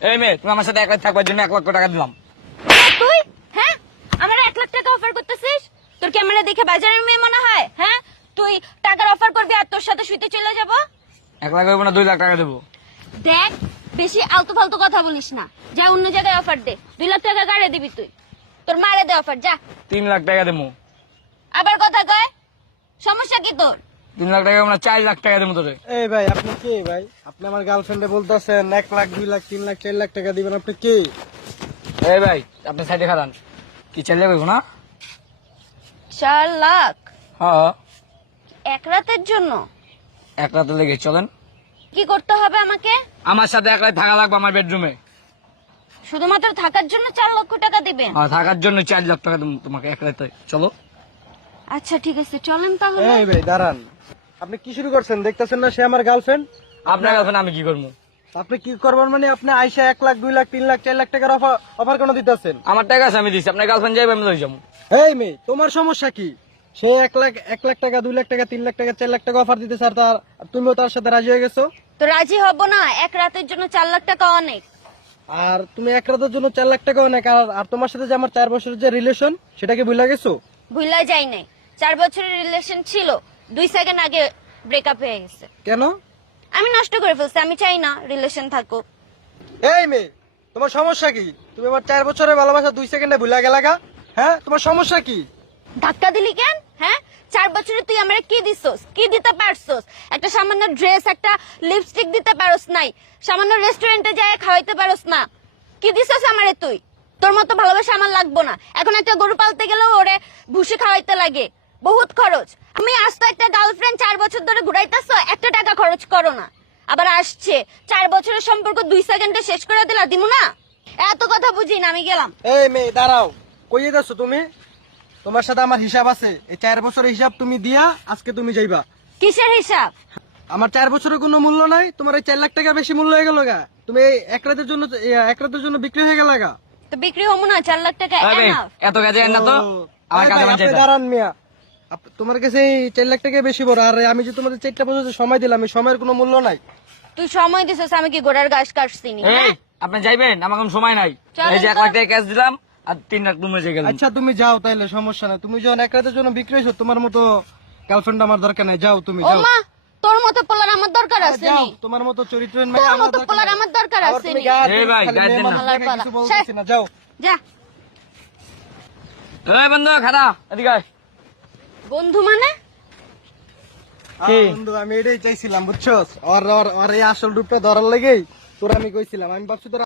এই মেয়ে, তুমি আমার সাথে 1 লাখ থাকবার জন্য 1 লক্ষ টাকা দিলাম। তুই হ্যাঁ আমার 1 লাখ টাকা অফার করতেছিস? তোর ক্যামেরা দেখে বাজারের মেয়ে মনে হয়? হ্যাঁ, তুই টাকার অফার করবি আর তোর সাথে শুইতে চলে যাব? 1 লাখ হইব না, 2 লাখ টাকা দেবো। দেখ, বেশি আলতু ফালতু কথা বলিস না। যা অন্য জায়গায় অফার দে। 2 লাখ টাকা গাড়ে দিবি তুই? তোর মারে দে অফার, যা। 3 লাখ টাকা দেবো। আবার কথা কয়, সমস্যা কি তোর? 3 লাখ টাকা হইব না, 4 লাখ টাকা দেবো তোরে। এই ভাই, আপনি কে ভাই? আপনি আমার গার্লফ্রেন্ডে বলতেছেন 1 লাখ, 2 লাখ, 3 লাখ, 4 লাখ টাকা দিবেন, আপনি কে? এই ভাই, আপনি সাইডে খারান। কি চাইলে কইব না? 4 লাখ হ্যাঁ, এক রাতের জন্য? 1 রাতে লেগে চলেন। কি করতে হবে আমাকে? আমার সাথে 1 রাত থাকা লাগবে আমার বেডরুমে। শুধুমাত্র থাকার জন্য 4 লক্ষ টাকা দিবেন? আর থাকার জন্য 4 লাখ টাকা দেবো তোমাকে 1 রাতে। চলো। আচ্ছা ঠিক আছে, চলেন তাহলে। এই ভাই দাঁড়ান, আপনি কি শুরু করছেন? দেখতেছেন না সে আমার গার্লফ্রেন্ড? আপনার গার্লফ্রেন্ড আমি কি করবো? আপনি কি করবেন মানে? আপনি আইসা 1 লাখ, 2 লাখ, 3 লাখ, 4 লাখ টাকার অফার কেন দিতেছেন? আমার টাকা আছে, আমি দিচ্ছি। আপনার গার্লফ্রেন্ড যাইবে, আমি লই যাবো। এই মেয়ে, তোমার সমস্যা কি? সে 1 লাখ, 1 লাখ টাকা, 2 লাখ টাকা, 3 লাখ টাকা, 4 লাখ টাকা অফার দিতে স্যার, তার তুমিও তার সাথে রাজি হয়ে গেছো। তো রাজি হব না? এক রাতের জন্য 4 লাখ টাকা অনেক। আর তুমি 1 রাতের জন্য 4 লাখ টাকা অনেক। আর তোমার সাথে যে আমার 4 বছরের যে রিলেশন, সেটাকে ভুলে গেছো? ভুলা যাই নাই। 4 বছরের রিলেশন ছিল, 2 সেকেন্ড আগে ব্রেকআপ হয়ে গেছে। কেন? আমি নষ্ট করে ফেলছি, আমি চাই না রিলেশন থাকুক। এই মেয়ে, তোমার সমস্যা কি? তুমি আমার 4 বছরের ভালোবাসা 2 সেকেন্ডে ভুলে গেলাগা? হ্যাঁ, তোমার সমস্যা কি? ধাক্কা দিলি কেন? হ্যাঁ, 4 বছরে তুই আমারে কি দিছস? কি দিতে পারছস? একটা সামান্য ড্রেস, একটা লিপস্টিক দিতে পারস নাই। সামান্য রেস্টুরেন্টে যায় খাওয়াইতে পারস না। কি দিছস আমারে তুই? তোর মতো ভালোবাসা আমার লাগবো না। এখন একটা গরু পালতে গেলেও ওরে ভুসি খাওয়াইতে লাগে, বহুত খরচ। আমি আসতো একটা গার্লফ্রেন্ড 4 বছর ধরে ঘুরাইতেছ, 1 টাকা খরচ করো না। আবার আসছে 4 বছরের সম্পর্ক 2 সেকেন্ডে শেষ করে দিলা, দিমু না? এত কথা বুঝি না, আমি গেলাম। এই মেয়ে দাঁড়াও, কইয়ে যাচ্ছ তুমি? তোমার সাথে আমার হিসাব আছে। এই 4 বছরের হিসাব তুমি দিয়া আজকে তুমি যাইবা। কিসের হিসাব? আমার 4 বছরের কোনো মূল্য নাই, তোমার এই 4 লাখ টাকা বেশি মূল্য হয়ে গেল গা। তুমি এই 1 রাতের জন্য বিক্রি হয়ে গেল গা। তো বিক্রি হবো না? 4 লাখ টাকা এই মেয়ে, enough। এত কাজে না তো। আমার এই কাছে ভাই, বাঁচাইতে আপনি দাঁড়ান মিয়া। তোমার কাছে এই 4 লাখ টাকা বেশি বড়। আর আমি যে তোমাদের 4টা বছর সময় দিলাম, এই সময়ের কোনো মূল্য নাই। তুই সময় দিছিস, আমি কি ঘোড়ার ঘাস কাটছি নি? এই, আপনি যাইবেন? আমার কোনো সময় নাই। চলেন এই যে 1 তো। লাখ টাকা ক্যাশ দিলাম আর 3 লাখ রুমে যে গেলাম। আচ্ছা তুমি যাও তাইলে, সমস্যা নাই। তুমি যখন 1 রাতের জন্য বিক্রি হয়েছো, তোমার মতো গার্লফ্রেন্ড আমার দরকার নাই। যাও তুমি, ও যাও। মা, তোর মতো পোলার আমার দরকার আছে যাও, নি? তোমার মতো চরিত্রহীন তোর মেয়ে আমার মতো দরকার পোলার নাই। আমার দরকার আবার আছে তুমি নি? গায়ে হাত এই দিলে ভাই, খালি গায়ে মেয়ে দিন না। মানুষ দেখে কিছু বলতেছি না, যাও। যা। এই বন্ধু খারা, এদিকে আয়। বন্ধু মানে? বন্ধু, আমি এটাই চাইছিলাম বুঝছস। ওর এই আসল রূপটা ধরার লেগেই তোর আমি কইছিলাম। আমি ভাবছি তোর